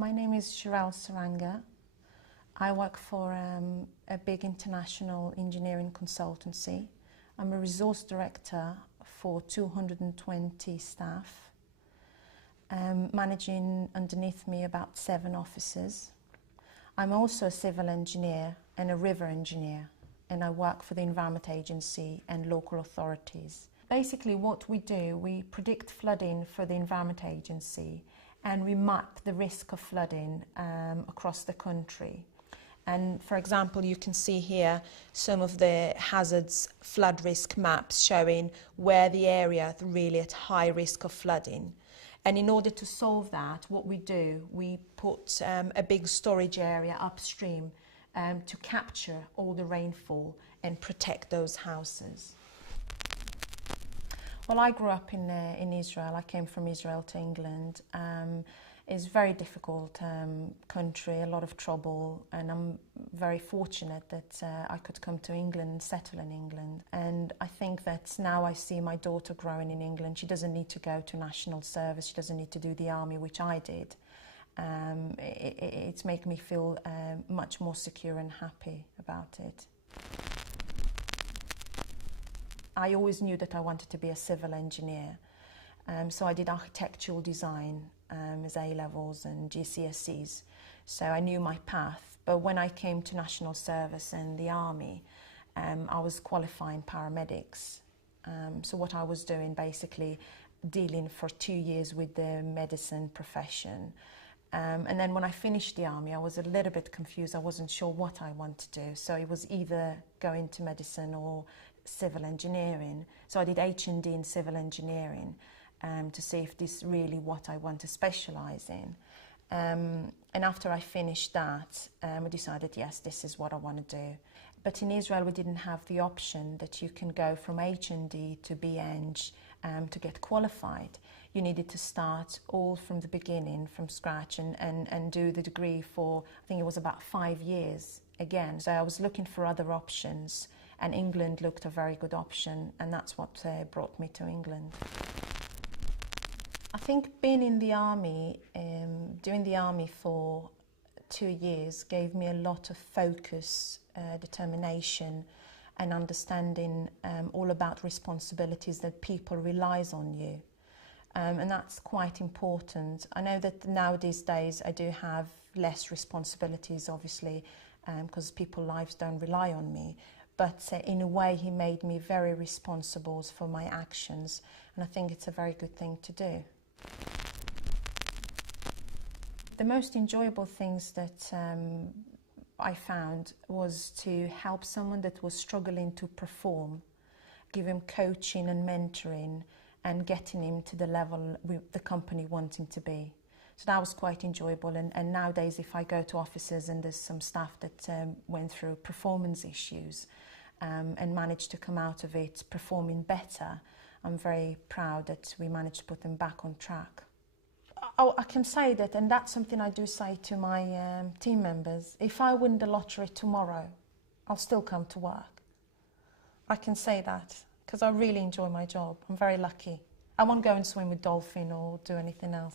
My name is Shirel. I work for a big international engineering consultancy. I'm a resource director for 220 staff, managing underneath me about 7 officers. I'm also a civil engineer and a river engineer, and I work for the Environment Agency and local authorities. Basically what we do, we predict flooding for the Environment Agency and we map the risk of flooding across the country. And for example, you can see here some of the hazards flood risk maps showing where the area is really at high risk of flooding. And in order to solve that, what we do, we put a big storage area upstream to capture all the rainfall and protect those houses. Well, I grew up in Israel. I came from Israel to England. It's a very difficult country, a lot of trouble, and I'm very fortunate that I could come to England and settle in England. And I think that now I see my daughter growing in England. She doesn't need to go to national service. She doesn't need to do the army, which I did. It's made me feel much more secure and happy about it. I always knew that I wanted to be a civil engineer, so I did architectural design as A-levels and GCSEs, so I knew my path. But when I came to national service and the army, I was qualifying paramedics. So what I was doing, basically dealing for 2 years with the medicine profession. And then when I finished the army, I was a little bit confused. I wasn't sure what I wanted to do. So it was either go into medicine or civil engineering. So I did H&D in civil engineering to see if this is really what I want to specialise in. And after I finished that, I decided, yes, this is what I want to do. But in Israel, we didn't have the option that you can go from H&D to BEng to get qualified. You needed to start all from the beginning, from scratch, and do the degree for, I think it was about 5 years again. So I was looking for other options, and England looked a very good option, and that's what brought me to England. I think being in the army, doing the army for 2 years gave me a lot of focus, determination and understanding all about responsibilities that people relies on you. And that's quite important. I know that nowadays days I do have less responsibilities, obviously, because people's lives don't rely on me. But in a way, he made me very responsible for my actions, and I think it's a very good thing to do. The most enjoyable things that I found was to help someone that was struggling to perform, give him coaching and mentoring, and getting him to the level the company wants him to be. So that was quite enjoyable, and nowadays if I go to offices and there's some staff that went through performance issues and managed to come out of it performing better, I'm very proud that we managed to put them back on track. I can say that, and that's something I do say to my team members, if I win the lottery tomorrow, I'll still come to work. I can say that because I really enjoy my job. I'm very lucky. I won't go and swim with dolphin or do anything else.